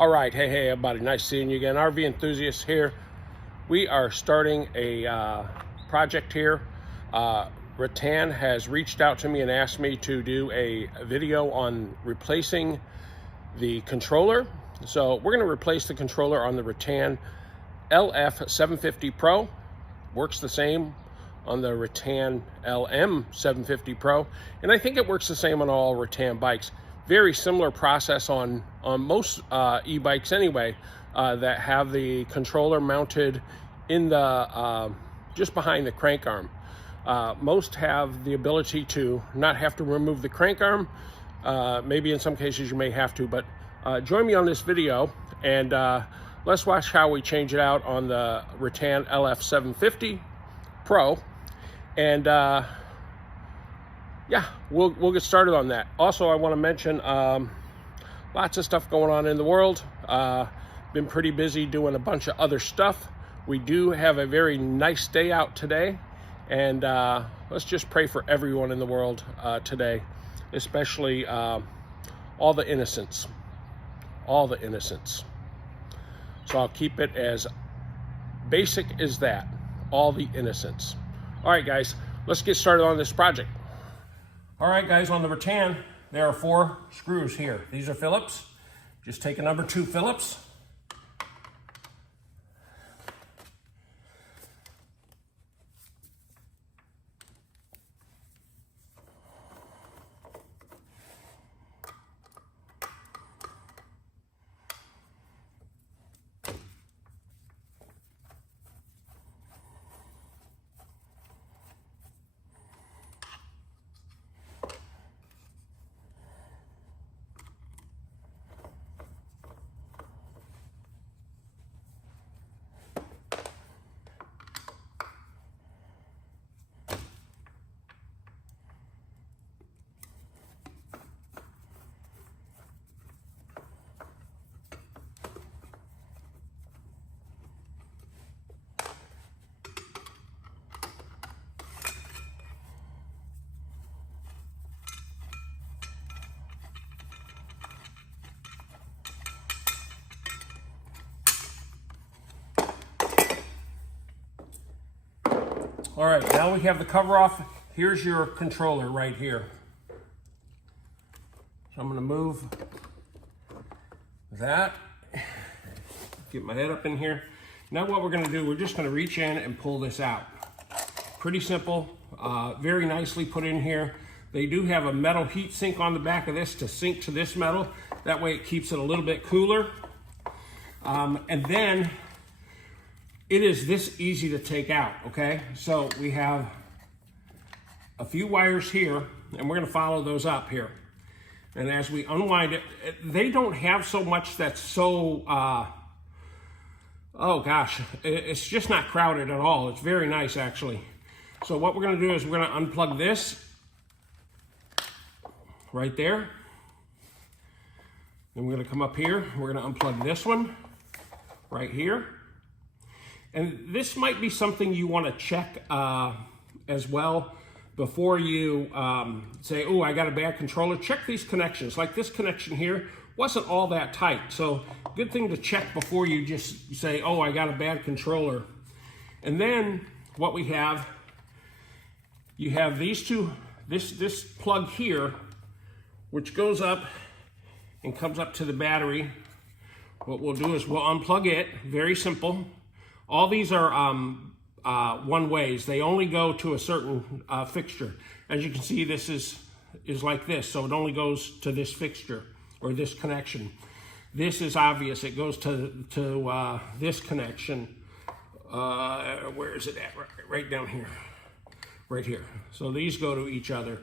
All right, hey everybody, nice seeing you again. RV enthusiasts here. We are starting a project here. Rattan has reached out to me and asked me to do a video on replacing the controller. So we're going to replace the controller on the Rattan LF750 Pro. Works the same on the Rattan LM750 Pro, and I think it works the same on all Rattan bikes. Very similar process on most e-bikes anyway, that have the controller mounted in the just behind the crank arm. Most have the ability to not have to remove the crank arm. Maybe in some cases you may have to, but join me on this video and let's watch how we change it out on the Rattan LF750 Pro. And yeah, we'll get started on that. Also, I want to mention lots of stuff going on in the world. Been pretty busy doing a bunch of other stuff. We do have a very nice day out today, and let's just pray for everyone in the world today, especially all the innocents. All the innocents. So I'll keep it as basic as that. All the innocents. All right, guys, let's get started on this project. All right, guys, on the Rattan, there are 4 screws here. These are Phillips. Just take a number 2 Phillips. All right, now we have the cover off. Here's your controller right here. So I'm gonna move that, get my head up in here. Now what we're gonna do, we're just gonna reach in and pull this out. Pretty simple, very nicely put in here. They do have a metal heat sink on the back of this to sink to this metal. That way it keeps it a little bit cooler. And then it is this easy to take out, okay? So we have a few wires here, and we're gonna follow those up here. And as we unwind it, they don't have so much that's so, oh gosh, it's just not crowded at all. It's very nice, actually. So what we're gonna do is we're gonna unplug this right there. Then we're gonna come up here, we're gonna unplug this one right here. And this might be something you want to check as well before you say, oh, I got a bad controller. Check these connections. Like this connection here wasn't all that tight. So good thing to check before you just say, oh, I got a bad controller. And then what we have, you have these two, this plug here, which goes up and comes up to the battery. What we'll do is we'll unplug it. Very simple. All these are one ways. They only go to a certain fixture. As you can see, this is like this. So it only goes to this fixture or this connection. This is obvious. It goes to this connection. Where is it at? Right down here. Right here. So these go to each other.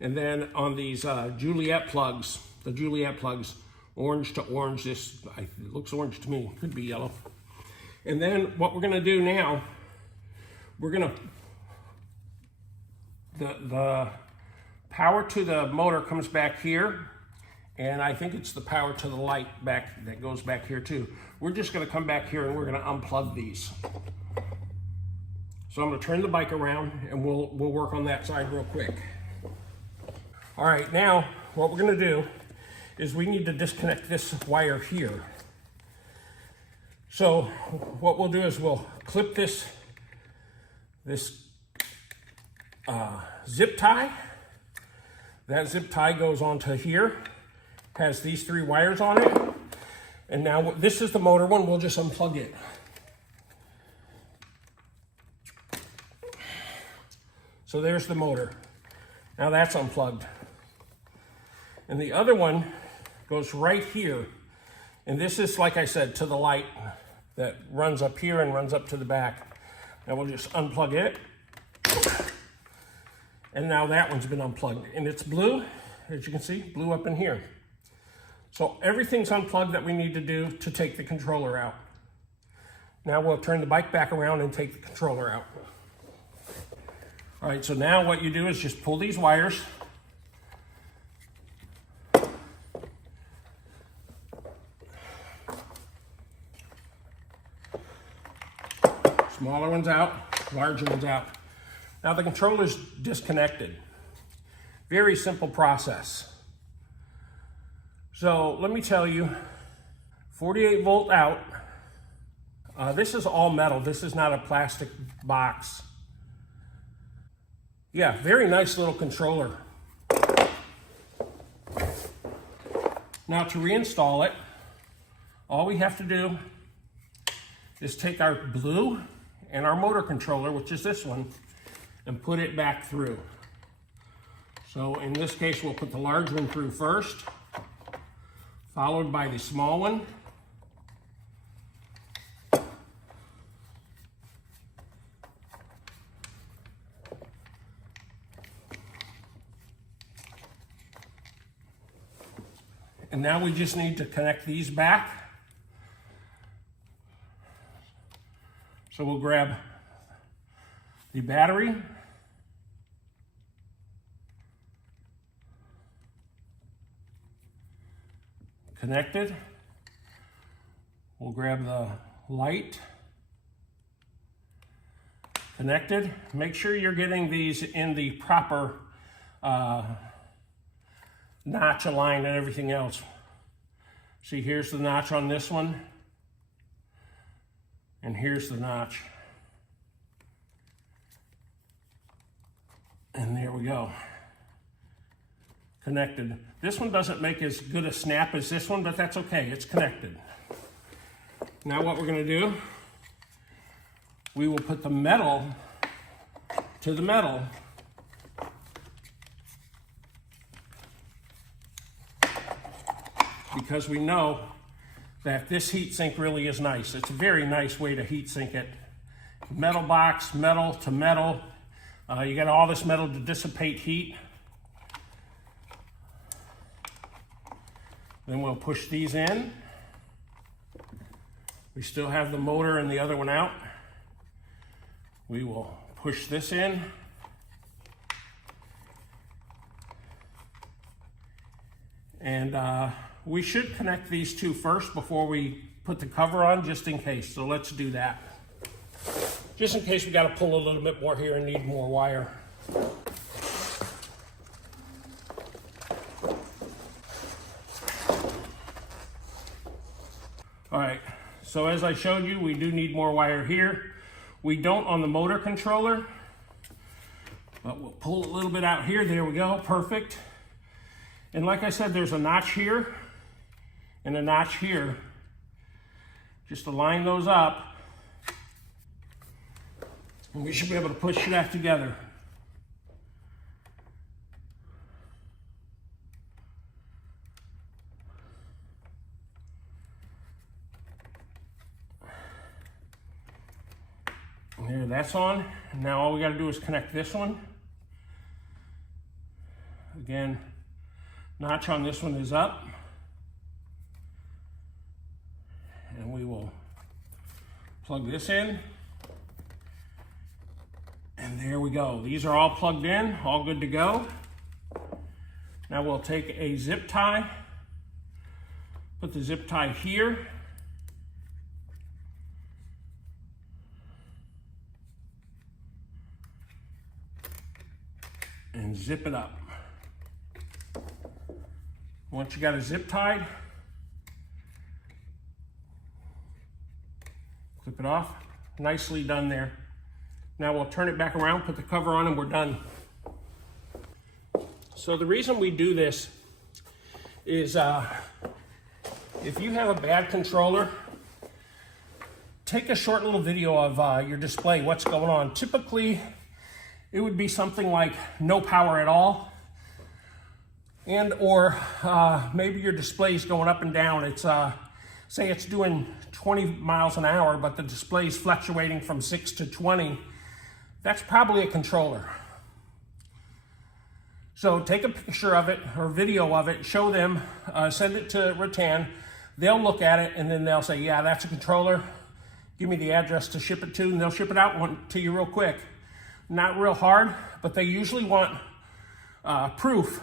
And then on these Juliet plugs, the Juliet plugs, orange to orange. This it looks orange to me. Could be yellow. And then what we're gonna do now, we're gonna, the power to the motor comes back here, and I think it's the power to the light back that goes back here too. We're just gonna come back here and we're gonna unplug these. So I'm gonna turn the bike around and we'll work on that side real quick. All right, now what we're gonna do is we need to disconnect this wire here. So what we'll do is we'll clip this zip tie. That zip tie goes onto here, has these 3 wires on it. And now this is the motor one, we'll just unplug it. So there's the motor. Now that's unplugged. And the other one goes right here. And this is, like I said, to the light that runs up here and runs up to the back. Now we'll just unplug it. And now that one's been unplugged. And it's blue, as you can see, blue up in here. So everything's unplugged that we need to do to take the controller out. Now we'll turn the bike back around and take the controller out. All right, so now what you do is just pull these wires. Smaller ones out, larger ones out. Now the controller's disconnected. Very simple process. So let me tell you, 48 volt out. This is all metal. This is not a plastic box. Yeah, very nice little controller. Now to reinstall it, all we have to do is take our blue and our motor controller, which is this one, and put it back through. So in this case, we'll put the large one through first, followed by the small one. And now we just need to connect these back. So we'll grab the battery, connected. We'll grab the light, connected. Make sure you're getting these in the proper notch aligned and everything else. See, here's the notch on this one, and here's the notch. And there we go. Connected. This one doesn't make as good a snap as this one, but that's okay, it's connected. Now what we're gonna do, we will put the metal to the metal. Because we know that this heat sink really is nice. It's a very nice way to heat sink it. Metal box, metal to metal. You got all this metal to dissipate heat. Then we'll push these in. We still have the motor and the other one out. We will push this in. And we should connect these two first before we put the cover on, just in case. So let's do that. Just in case we got to pull a little bit more here and need more wire. All right, so as I showed you, we do need more wire here. We don't on the motor controller, but we'll pull a little bit out here. There we go, perfect. And like I said, there's a notch here and a notch here. Just to line those up, and we should be able to push that together. There, that's on. And now all we got to do is connect this one. Again, notch on this one is up. And we will plug this in. And there we go. These are all plugged in, all good to go. Now we'll take a zip tie, put the zip tie here. And zip it up. Once you got a zip tied, Clip it off. Nicely done there. Now we'll turn it back around, put the cover on, and we're done. So the reason we do this is if you have a bad controller, take a short little video of your display, what's going on. Typically, it would be something like no power at all, and or maybe your display is going up and down. It's say it's doing 20 miles an hour, but the display is fluctuating from 6 to 20. That's probably a controller. So take a picture of it or video of it, show them, send it to Rattan. They'll look at it and then they'll say, yeah, that's a controller. Give me the address to ship it to, and they'll ship it out to you real quick. Not real hard, but they usually want proof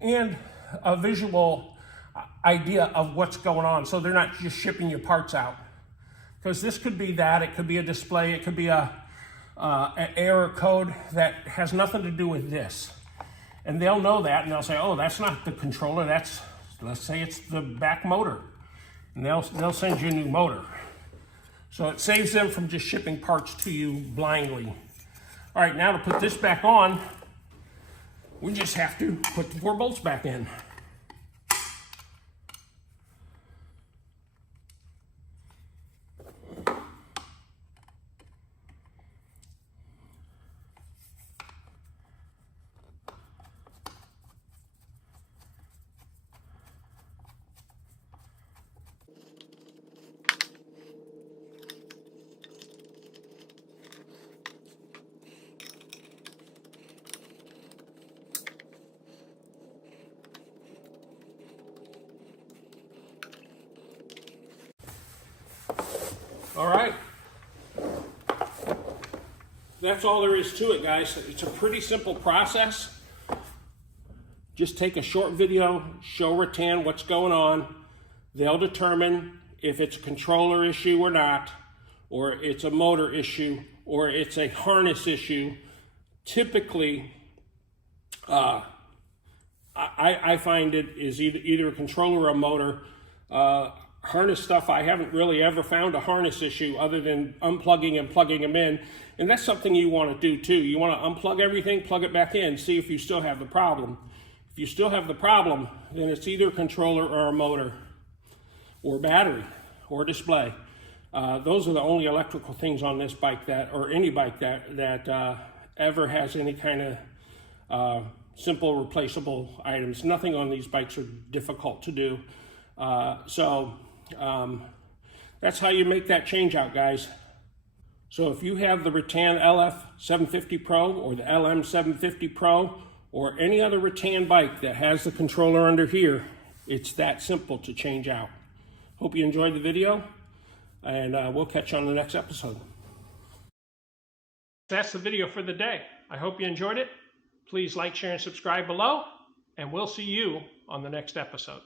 and a visual idea of what's going on, so they're not just shipping you parts out. Because this could be that, it could be a display, it could be an error code that has nothing to do with this. And they'll know that, and they'll say, oh, that's not the controller, that's, let's say it's the back motor. And they'll send you a new motor. So it saves them from just shipping parts to you blindly. All right, now to put this back on, we just have to put the 4 bolts back in. All right, that's all there is to it, guys. It's a pretty simple process. Just take a short video, show Rattan what's going on. They'll determine if it's a controller issue or not, or it's a motor issue, or it's a harness issue. Typically, I find it is either a controller or a motor. Harness stuff, I haven't really ever found a harness issue other than unplugging and plugging them in. And that's something you want to do too. You want to unplug everything, plug it back in, see if you still have the problem. If you still have the problem, then it's either a controller or a motor or battery or display. Those are the only electrical things on this bike that, or any bike that ever has any kind of simple replaceable items. Nothing on these bikes are difficult to do. That's how you make that change out, guys. So if you have the Rattan LF750 Pro or the LM750 Pro or any other Rattan bike that has the controller under here, it's that simple to change out. Hope you enjoyed the video, and we'll catch you on the next episode. That's the video for the day. I hope you enjoyed it. Please like, share, and subscribe below, and we'll see you on the next episode.